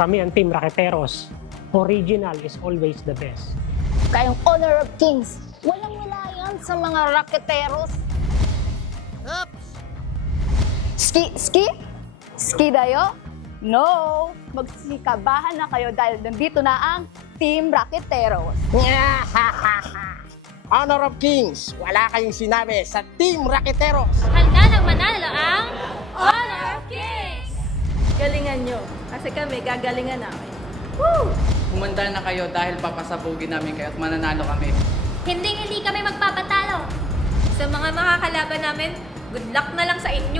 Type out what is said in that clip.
Kami ang Team Raketeros. Original is always the best. Kayong Honor of Kings, walang-wala yan sa mga raketeros. Oops! Ski dayo? No! Magsikabahan na kayo dahil nandito na ang Team Raketeros. Honor of Kings, wala kayong sinabi sa Team Raketeros. Handa nang manalo ang Honor of Kings! Galingan nyo, kasi kami gagalingan namin. Woo! Humanda na kayo dahil papasabugin namin kayo at mananalo kami. Hindi kami magpapatalo. Sa mga makakalaban namin, good luck na lang sa inyo.